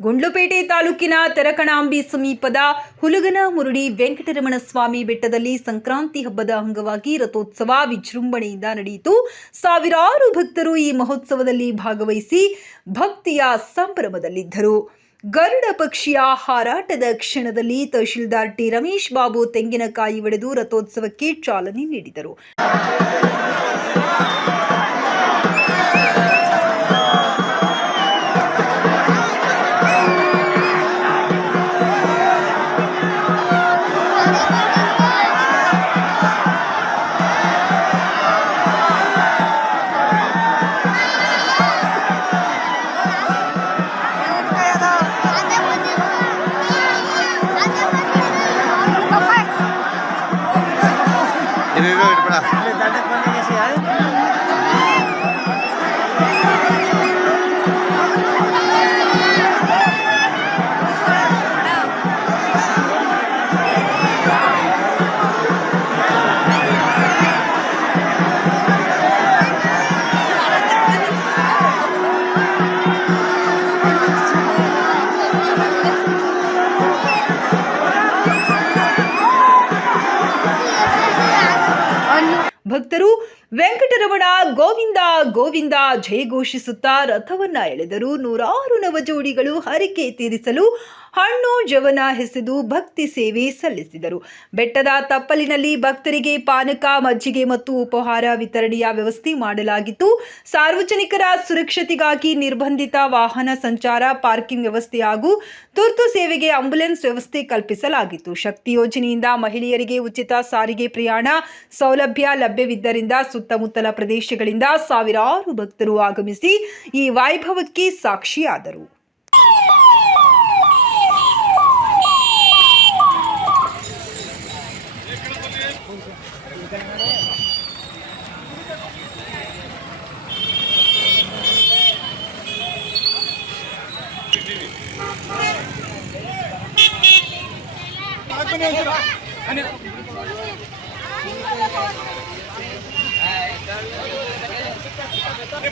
ಗುಂಡ್ಲುಪೇಟೆ ತಾಲೂಕಿನ ತೆರಕಣಾಂಬಿ ಸಮೀಪದ ಹುಲಗನ ಮುರುಡಿ ವೆಂಕಟರಮಣ ಸ್ವಾಮಿ ಬೆಟ್ಟದಲ್ಲಿ ಸಂಕ್ರಾಂತಿ ಹಬ್ಬದ ಅಂಗವಾಗಿ ರಥೋತ್ಸವ ವಿಜೃಂಭಣೆಯಿಂದ ನಡೆಯಿತು. ಸಾವಿರಾರು ಭಕ್ತರು ಈ ಮಹೋತ್ಸವದಲ್ಲಿ ಭಾಗವಹಿಸಿ ಭಕ್ತಿಯ ಸಂಭ್ರಮದಲ್ಲಿದ್ದರು. ಗರುಡ ಪಕ್ಷಿಯ ಹಾರಾಟದ ಕ್ಷಣದಲ್ಲಿ ತಹಶೀಲ್ದಾರ್ ಟಿ ರಮೇಶ್ ಬಾಬು ತೆಂಗಿನಕಾಯಿ ಒಡೆದು ರಥೋತ್ಸವಕ್ಕೆ ಚಾಲನೆ ನೀಡಿದರು. না ಗೋವಿಂದ ಗೋವಿಂದ ಜಯ ಘೋಷಿಸುತ್ತಾ ರಥವನ್ನ ಎಳೆದರು ನೂರಾರು ನವಜೋಡಿಗಳು ಹರಿಕೆ ತೀರಿಸಲು ಹಣ್ಣು ಜವನ ಹೆಸೆದು ಭಕ್ತಿ ಸೇವೆ ಸಲ್ಲಿಸಿದರು. ಬೆಟ್ಟದ ತಪ್ಪಲಿನಲ್ಲಿ ಭಕ್ತರಿಗೆ ಪಾನಕ, ಮಜ್ಜಿಗೆ ಮತ್ತು ಉಪಹಾರ ವಿತರಣೆಯ ವ್ಯವಸ್ಥೆ ಮಾಡಲಾಗಿತ್ತು. ಸಾರ್ವಜನಿಕರ ಸುರಕ್ಷತೆಗಾಗಿ ನಿರ್ಬಂಧಿತ ವಾಹನ ಸಂಚಾರ, ಪಾರ್ಕಿಂಗ್ ವ್ಯವಸ್ಥೆ ಹಾಗೂ ತುರ್ತು ಸೇವೆಗೆ ಆಂಬ್ಯುಲೆನ್ಸ್ ವ್ಯವಸ್ಥೆ ಕಲ್ಪಿಸಲಾಗಿತ್ತು. ಶಕ್ತಿ ಯೋಜನೆಯಿಂದ ಮಹಿಳೆಯರಿಗೆ ಉಚಿತ ಸಾರಿಗೆ ಪ್ರಯಾಣ ಸೌಲಭ್ಯ ಲಭ್ಯವಿದ್ದರಿಂದ ಸುತ್ತಮುತ್ತಲ ಪ್ರದೇಶಗಳಿಂದ ಸಾವಿರಾರು ಭಕ್ತರು ಆಗಮಿಸಿ ಈ ವೈಭವಕ್ಕೆ ಸಾಕ್ಷಿಯಾದರು.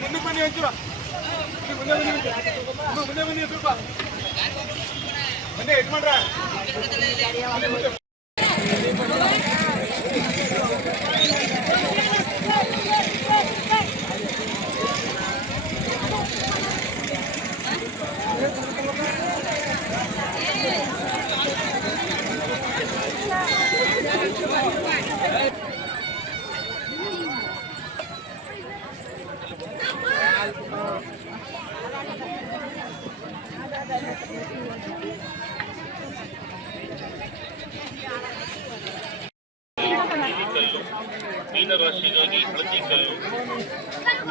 ಮುಂದೆ ಬನ್ನಿ ಒಂಚೂರು ಮುಂದೆ ಬನ್ನಿ ಮುಂದೆ ಬನ್ನಿ ಸ್ವಲ್ಪ ಮುಂದೆ ಎಟ್ ಮೀನರಾಶಿಗಾಗಿ ಹಳದಿ ಕಲ್ಲು.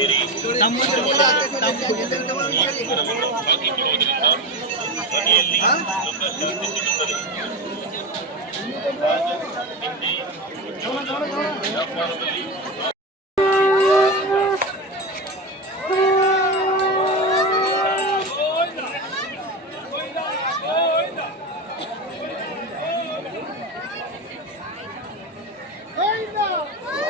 Hey, no!